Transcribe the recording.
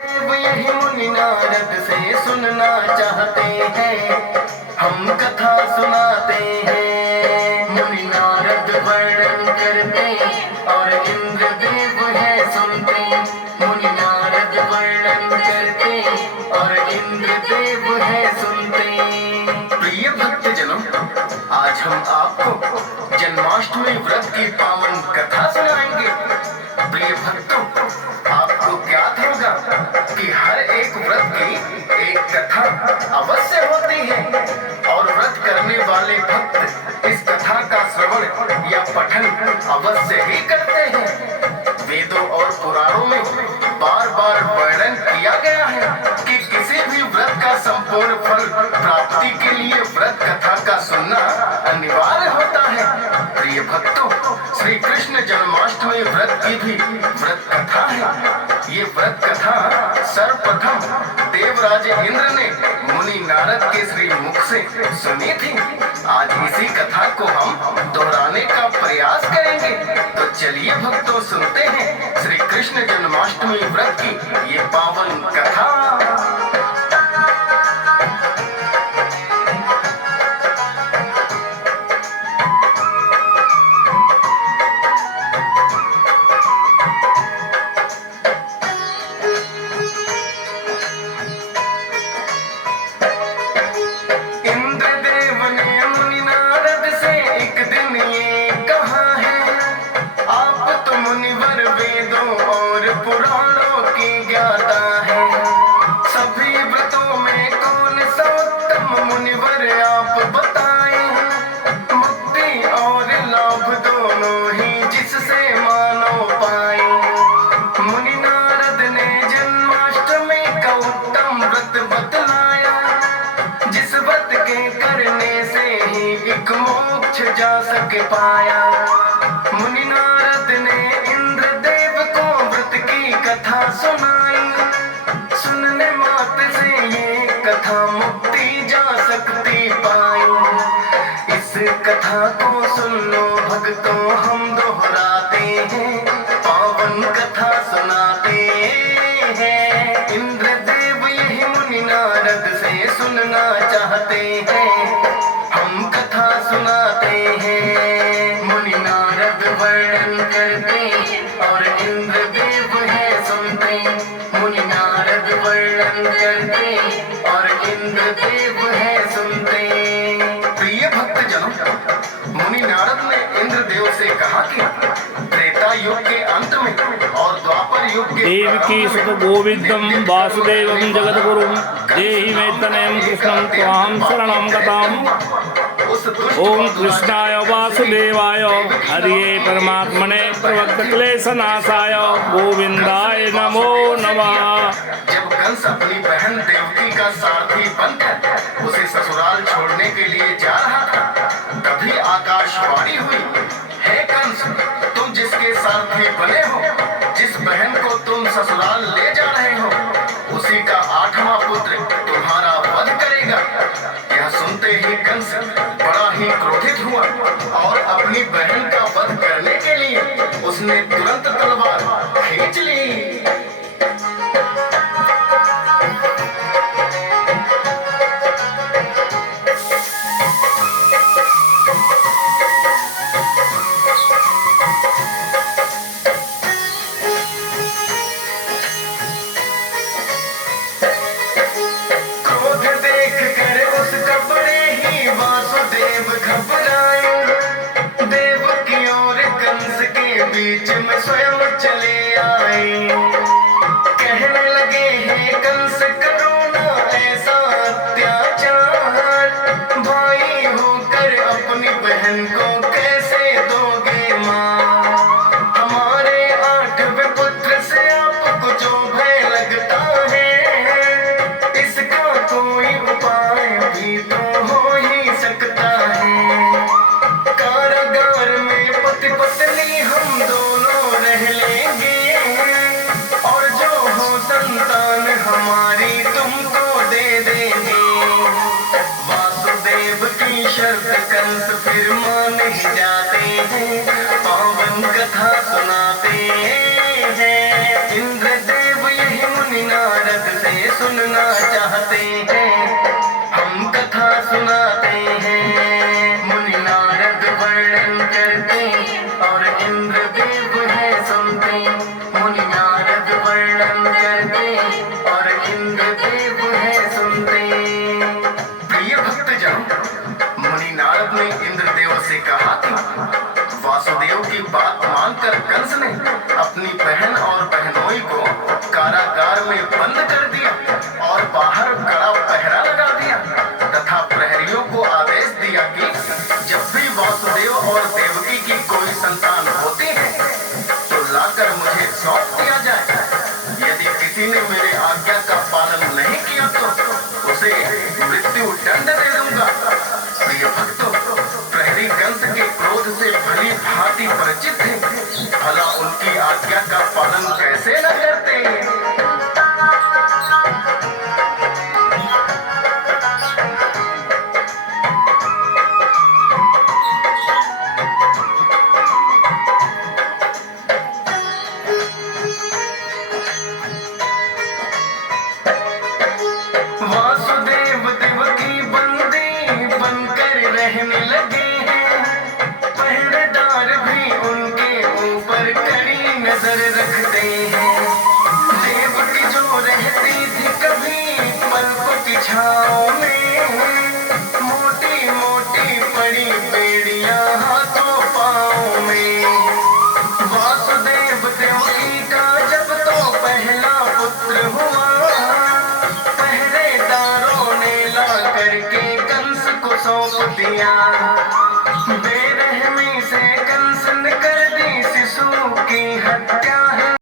यही मुनि नारद से सुनना चाहते हैं, हम कथा सुनाते हैं। मुनि नारद वर्णन करते और इंद्रदेव है सुनते। मुनि नारद वर्णन करते और इंद्रदेव है सुनते। प्रिय भक्तजनों, आज हम आपको जन्माष्टमी व्रत की पावन कथा सुनाएंगे। प्रिय भक्तों, आपको ज्ञात होगा कि हर एक व्रत की एक कथा अवश्य होती है और व्रत करने वाले भक्त इस कथा का श्रवण या पठन अवश्य ही करते हैं। वेदों और पुराणों में बार बार वर्णन किया गया है कि किसी भी व्रत का संपूर्ण फल प्राप्ति के लिए व्रत कथा का सुनना अनिवार्य होता है। प्रिय भक्तों, श्री कृष्ण जन्माष्टमी व्रत की भी व्रत कथा है। ये व्रत कथा सर्वप्रथम देवराज इंद्र ने मुनि नारद के श्री मुख से सुनी थी। आज इसी कथा को हम दोहराने का प्रयास करेंगे। तो चलिए भक्तों, सुनते हैं श्री कृष्ण जन्माष्टमी व्रत की ये पावन कथा। पुराणों की ज्ञाता है, सभी व्रतों में कौन सा उत्तम मुनिवर आप बताएं। मुक्ति और लाभ दोनों ही जिससे मानो पाए। मुनि नारद ने जन्माष्टमी का उत्तम व्रत बतलाया, जिस व्रत के करने से ही एक मोक्ष जा सके पाया। मुनि नारद ने कथा सुनाई, सुनने मात्र से ये कथा मुक्ति जा सकती पाई। इस कथा को सुन लो भक्तों, हम दोहराते हैं, पावन कथा सुनाते हैं। इंद्रदेव यही मुनि नारद से सुनना चाहते हैं, हम कथा सुनाते हैं। मुनि नारद वर्णन करते और इंद्रदेव है सुनते। मुनि नारद वर्णन करते और इंद्रदेव है सुनते। प्रिय भक्तजनों, मुनि नारद ने इंद्रदेव से कहा कि त्रेता युग के अंत में और द्वापर युग के देवकी सुत गोविंदम वासुदेवं जगद्गुरुं देहि मे तनयं कृष्णं त्वां शरणं गतम्। ओम कृष्णाय वासुदेवाय हरिये परमात्मने प्रवक्त क्लेशनाशाय गोविंदाय नमो नमः। जब कंस अपनी बहन देवकी का सारथी बनकर उसे ससुराल छोड़ने के लिए जा रहा था, तभी आकाशवाणी हुई, हे कंस, तुम जिसके सारथी बने हो, जिस बहन को तुम ससुराल ले जा रहे हो, उसी का 8वां पुत्र तुम्हारा वध करेगा। यह सुनते ही कंस बड़ा ही क्रोधित हुआ और अपनी बहन का वध करने के लिए उसने तुरंत तलवार खींच ली। बीच में स्वयं चले आए, कहने लगे, हे कंस, करो ना ऐसा अत्याचार। भाई होकर अपनी बहन को कैसे दोगे मां। हमारे 8वें पुत्र से आपको जो भय लगता है, इसका कोई उपाय भी तो हो ही सकता है। कारागार में पति पत्नी हम दोनों रह लेंगे और जो हो संतान हमारी तुमको दे देंगे। वासुदेव की शर्त कंस फिर मान ही जाते हैं, पावन कथा सुनाते हैं। इंद्रदेव यही मुनि सुनना चाहते हैं, हम कथा सुनाते हैं। मुनि नारद वर्णन करते और इंद्रदेव है सुनते। मुनि नारद वर्णन करते और इंद्रदेव है सुनते। प्रिय भक्तजन, मुनि नारद ने इंद्रदेव से कहा कि वासुदेव की बात मानकर कंस ने अपनी बहन और बहनोई को कारागार में बंद कर दिया और बाहर कड़ा पहरा लगा दिया तथा प्रहरियों को आदेश दिया कि जब भी वासुदेव और देवकी की कोई संतान होती है तो लाकर मुझे सौंप दिया जाए। यदि किसी ने मेरे आज्ञा का पालन नहीं किया तो उसे मृत्यु दंड दे दूंगा। प्रिय भक्तों, प्रहरी कंस के क्रोध से भली भांति परिचित थे, भला उनकी आज्ञा का पालन कैसे न करते। वासुदेव देवकी बंदी बनकर रहने लगे हैं, पहरेदार भी उनके ऊपर कड़ी नजर रखते हैं। देवकी जो रहती थी कभी पल्प की छाँव में, मोटी मोटी पड़ी बेड़ियां हाथों पाँव में। वासुदेव देवकी का जब तो पहला पुत्र हुआ, पहरेदारों ने ला करके कंस को सौंप दिया।